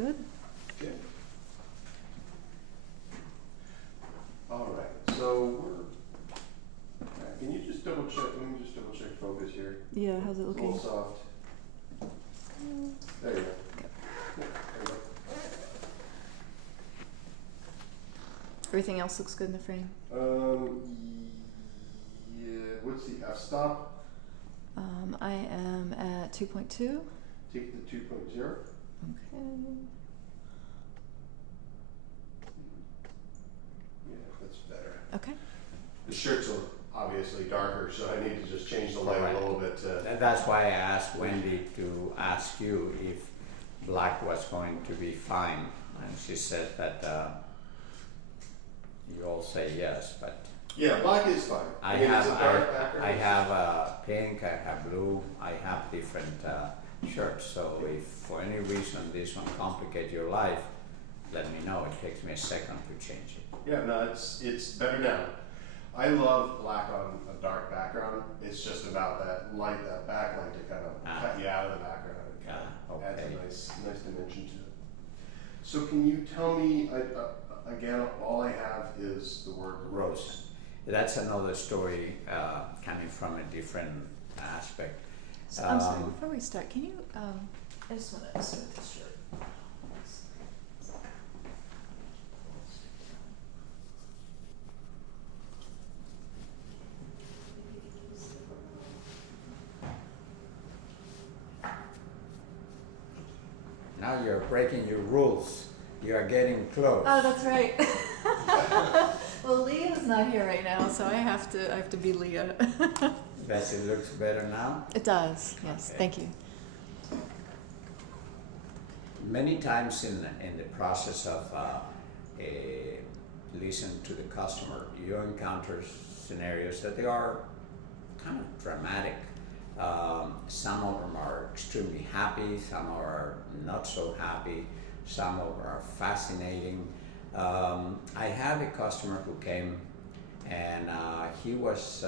good. Okay. All right, so can you just double check, let me just double check focus here. Yeah, how's it It's a looking? little soft. There you go. Okay. Yeah, there you go. Everything else looks good in the frame. Yeah, what's the f-stop? I am at 2.2. Take the 2.0. Okay. Yeah, that's better. Okay. The shirts are obviously darker, so I need to just change the light Correct. a little bit to... And that's why I asked Wendy to ask you if black was going to be fine. And she said that you all say yes, but Yeah, black is fine. I mean, have it's a dark background. I have pink, I have blue, I have different shirts. So if for any reason this one complicate your life, let me know. It takes me a second to change it. Yeah, no, it's better now. I love black on a dark background. It's just about that light, that backlight to kind of cut you out of the background. It kind of adds Okay. a nice dimension to it. So can you tell me, again, all I have is the word rose. That's another story coming from a different aspect. So, I'm sorry, before we start, can you, I just want to start this shirt. Now you're breaking your rules. You are getting close. Oh, that's right. Well, Leah's not here right now, so I have to be Leah. Does it looks better now? It does, yes, Okay. thank you. Many times in the process of listening to the customer, you encounter scenarios that they are kind of dramatic. Some of them are extremely happy, some are not so happy, some of them are fascinating. I have a customer who came and he was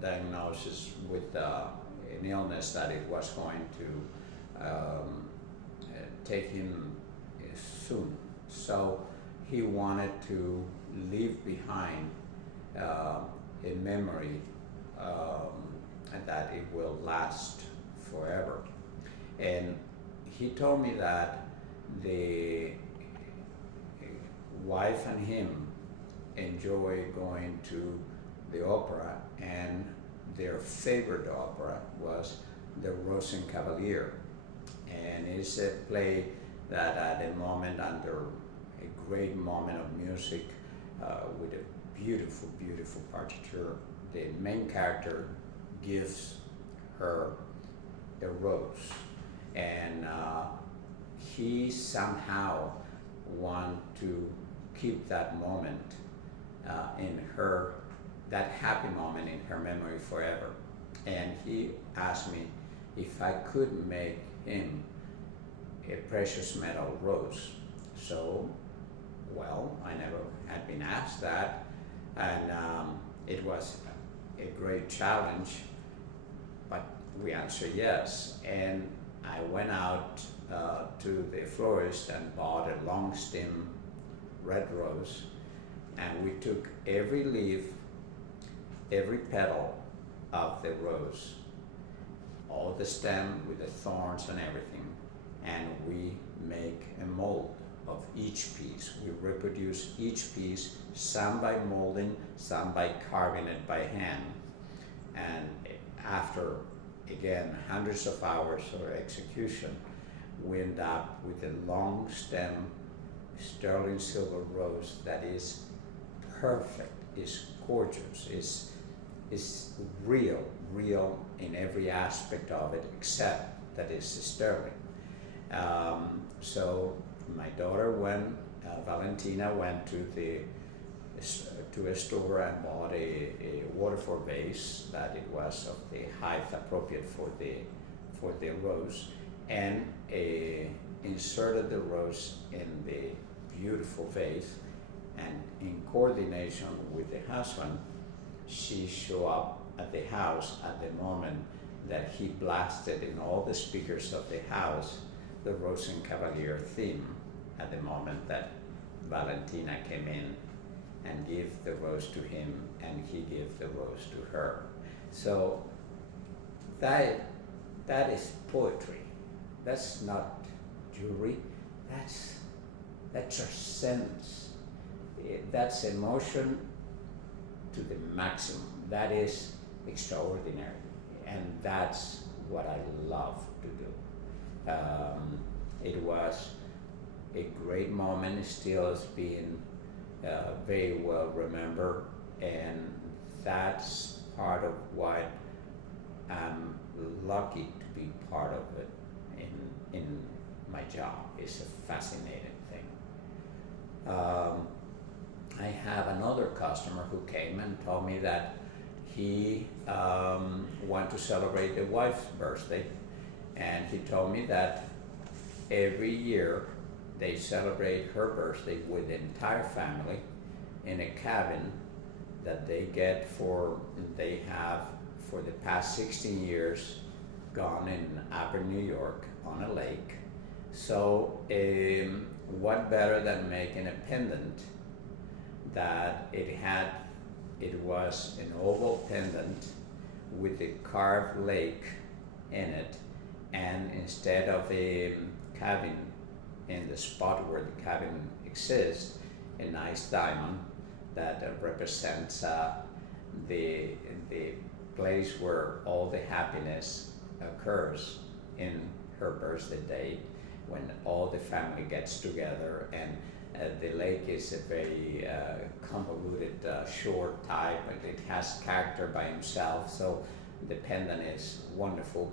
diagnosed with an illness that it was going to take him soon. So he wanted to leave behind a memory and that it will last forever. And he told me that the wife and him enjoy going to the opera, and their favorite opera was the Rosenkavalier. And it's a play that at a moment, under a great moment of music, with a beautiful, beautiful partiture, the main character gives her a rose, and he somehow want to keep that moment in her, that happy moment in her memory forever. And he asked me if I could make him a precious metal rose. So, well, I never had been asked that, and it was a great challenge, but we answered yes. And I went out to the florist and bought a long stem red rose, and we took every leaf, every petal of the rose, all the stem with the thorns and everything, and we make a mold of each piece. We reproduce each piece, some by molding, some by carving it by hand. And after, again, hundreds of hours of execution, we end up with a long stem sterling silver rose that is perfect, is gorgeous, is real in every aspect of it, except that it's sterling. So my daughter Valentina went to a store and bought a waterfall vase that it was of the height appropriate for the rose, and inserted the rose in the beautiful vase, and in coordination with the husband, she showed up at the house at the moment that he blasted in all the speakers of the house the Rosenkavalier theme at the moment that Valentina came in and gave the rose to him and he gave the rose to her. So that is poetry. That's not jewelry. That transcends. That's emotion to the maximum. That is extraordinary, and that's what I love to do. It was a great moment. It still is being very well remembered, and that's part of what I'm lucky to be part of it in my job. It's a fascinating thing. I have another customer who came and told me that he wanted to celebrate the wife's birthday, and he told me that every year they celebrate her birthday with the entire family in a cabin that they have for the past 16 years gone in Upper New York on a lake. So what better than making a pendant that it was an oval pendant with a carved lake in it, and instead of a cabin in the spot where the cabin exists, a nice diamond that represents the place where all the happiness occurs in her birthday date, when all the family gets together. And the lake is a very convoluted shore type, and it has character by himself, so the pendant is wonderful.